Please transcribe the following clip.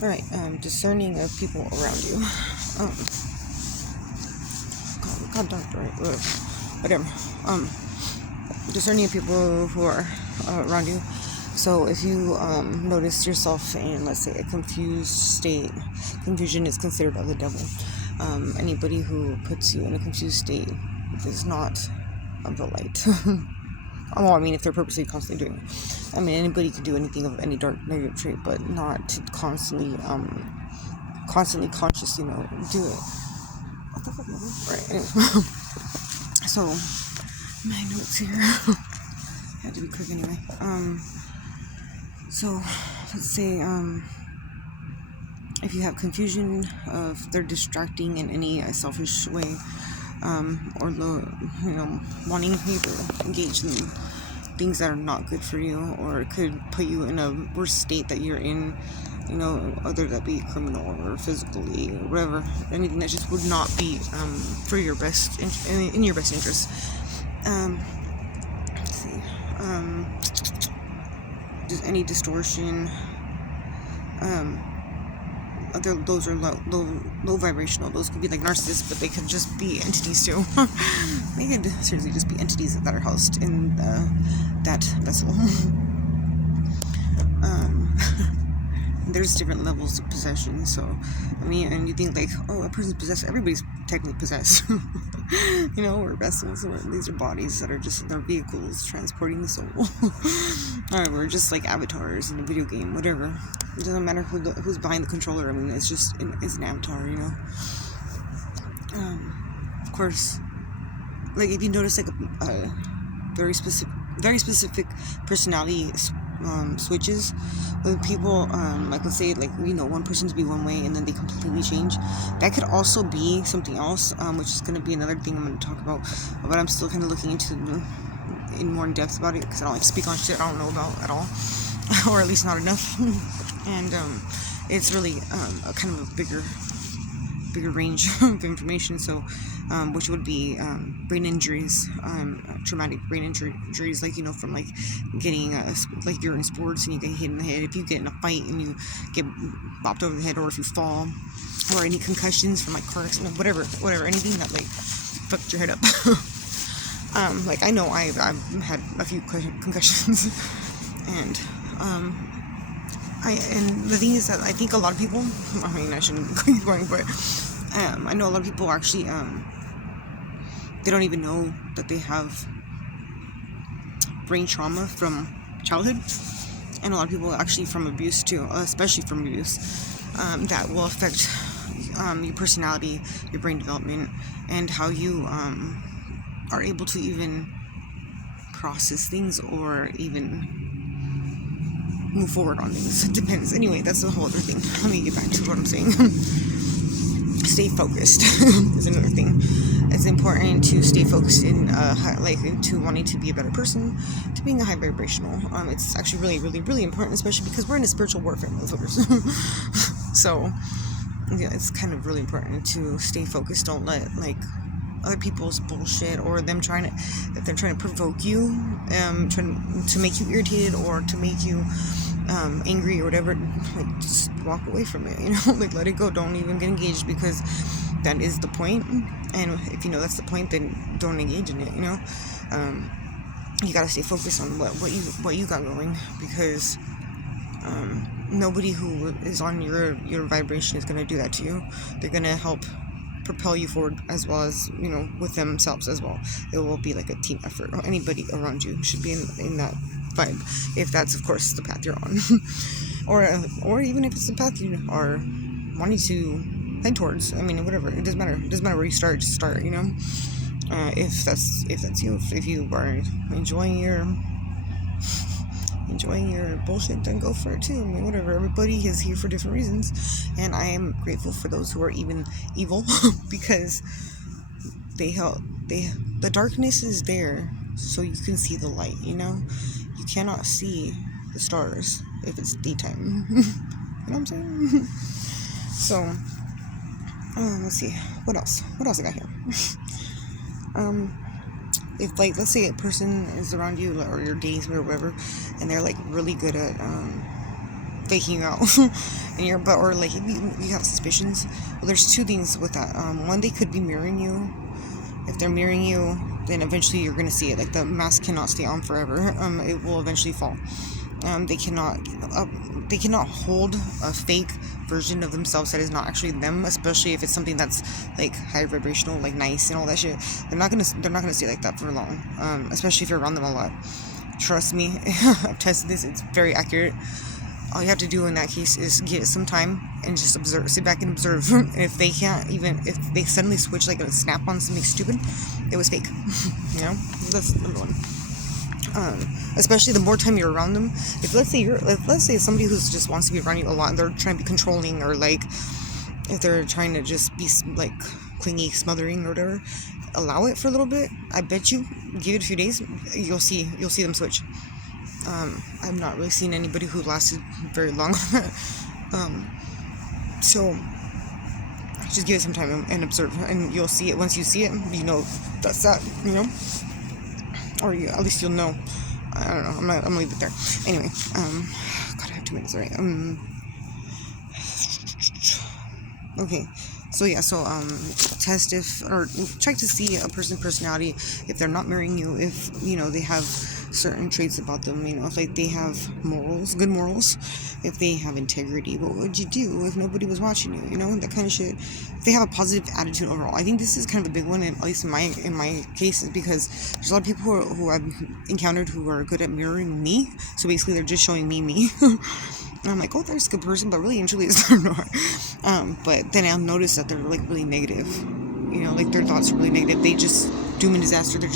Alright, discerning of people around you. Um, God darn it, right? Whatever. Discerning of people who are around you. So if you notice yourself in, let's say, a confused state, confusion is considered of the devil. Anybody who puts you in a confused state is not of the light. Well, I mean, if they're purposely constantly doing it. I mean, anybody can do anything of any dark negative trait, but not to constantly conscious, do it. What the fuck, mother? Right. Anyway. So, my notes here. I had to be quick anyway. So, let's say, if you have confusion of they're distracting in any selfish way, or wanting you to engage in things that are not good for you, or it could put you in a worse state that you're in, whether that be criminal or physically or whatever, anything that just would not be for your best in your best interest. Let's see, just any distortion. Those are low vibrational. Those could be like narcissists, but they could just be entities too. They could seriously just be entities that are housed in that vessel. There's different levels of possession. So, I mean, and you think like, oh, a person's possessed. Everybody's technically possessed. We're vessels. These are bodies that are just their vehicles transporting the soul. Alright, we're just like avatars in a video game, whatever. It doesn't matter who's behind the controller. I mean, it's just it's an avatar, Of course, like if you notice like a very specific personality switches with people, like let's say like one person to be one way and then they completely change. That could also be something else, which is going to be another thing I'm going to talk about, but I'm still kind of looking into in more in depth about it because I don't like speak on shit I don't know about at all, or at least not enough. And it's really a kind of a bigger range of information. So which would be brain injuries, traumatic brain injuries, like from like getting like you're in sports and you get hit in the head. If you get in a fight and you get bopped over the head, or if you fall, or any concussions from like car accident, whatever, anything that like fucked your head up. Like I know I've had a few concussions, and and the thing is that I think a lot of people, I mean, I shouldn't keep going, but I know a lot of people actually, they don't even know that they have brain trauma from childhood, and a lot of people actually from abuse too, especially from abuse, that will affect your personality, your brain development, and how you are able to even process things or even move forward on things. It depends. Anyway, that's a whole other thing. Let me get back to what I'm saying. Stay focused is another thing. It's important to stay focused in to wanting to be a better person, to being a high vibrational. It's actually really, really, really important, especially because we're in a spiritual warfare, motherfuckers. So it's kind of really important to stay focused. Don't let like other people's bullshit or them if they're trying to provoke you, trying to make you irritated or to make you angry or whatever, like just walk away from it, like let it go. Don't even get engaged, because that is the point, and if that's the point, then don't engage in it. You gotta stay focused on what you got going, because nobody who is on your vibration is gonna do that to you. They're gonna help propel you forward, as well as with themselves as well. It will be like a team effort, or anybody around you should be in that vibe, if that's of course the path you're on. or even if it's the path you are wanting to head towards. I mean, whatever, it doesn't matter where you start. Just start. If that's you, if you are enjoying your bullshit, then go for it too. I mean, whatever. Everybody is here for different reasons, and I am grateful for those who are even evil because they help. The darkness is there so you can see the light. You cannot see the stars if it's daytime. You know what I'm saying? So let's see, what else I got here. If like, let's say a person is around you or your days or whatever, and they're like really good at faking you out. And you're, but, or like, if you have suspicions, well, there's two things with that. One, they could be mirroring you. If they're mirroring you, then eventually you're gonna see it. Like, the mask cannot stay on forever. It will eventually fall. They cannot hold a fake version of themselves that is not actually them, especially if it's something that's like high vibrational, like nice and all that shit. They're not gonna stay like that for long. Especially if you're around them a lot. Trust me, I've tested this. It's very accurate. All you have to do in that case is give it some time and just observe, sit back and observe. And if they suddenly switch, like a snap on something stupid, it was fake. You know, that's number one. Especially the more time you're around them. If let's say somebody who just wants to be around you a lot and they're trying to be controlling, or like if they're trying to just be like clingy, smothering or whatever, allow it for a little bit. I bet you give it a few days, you'll see them switch. I've not really seen anybody who lasted very long on that. So just give it some time and observe, and you'll see it. Once you see it, you know that's that. You know, or at least you'll know. I don't know. I'm gonna leave it there. Anyway, God, I have 2 minutes. All right. Okay. So yeah, test check to see a person's personality, if they're not mirroring you, if, you know, they have certain traits about them, you know, if like they have morals, good morals, if they have integrity, what would you do if nobody was watching you, you know, that kind of shit. If they have a positive attitude overall. I think this is kind of a big one, at least in my case, is because there's a lot of people who I've encountered who are good at mirroring me, so basically they're just showing me. And I'm like, oh, there's a good person, but really and truly it's not. But then I'll notice that they're like really negative. You know, like their thoughts are really negative. They just doom and disaster. They're